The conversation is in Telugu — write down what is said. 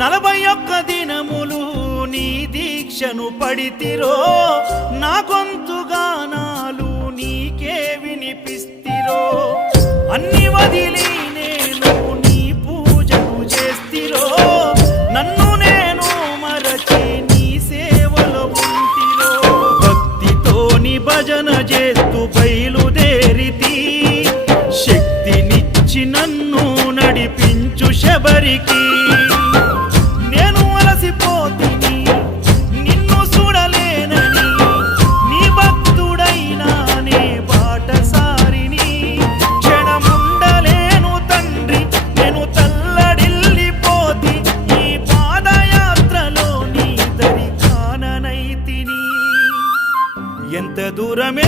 41 దినములు నీ దీక్షను పడితిరో, నా గొంతు గానాలు నీకే వినిపిస్తిరో. అన్ని వదిలి నేను నీ పూజను చేస్తిరో, నన్ను నేను మరచి నీ సేవలో ఉంటిరో. భక్తితోని భజన చేస్తూ బయలుదేరితి, శక్తినిచ్చి నన్ను నడిపించు శబరికి. నేను అలసిపోతిని నిన్ను చూడలేనని, నీ భక్తుడైనా నే బాటసారిని. క్షణముండలేను తండ్రి నేను తల్లడిల్లిపోతి, ఈ పాదయాత్రలో నీ దరి కాననైతిని. ఎంత దూరం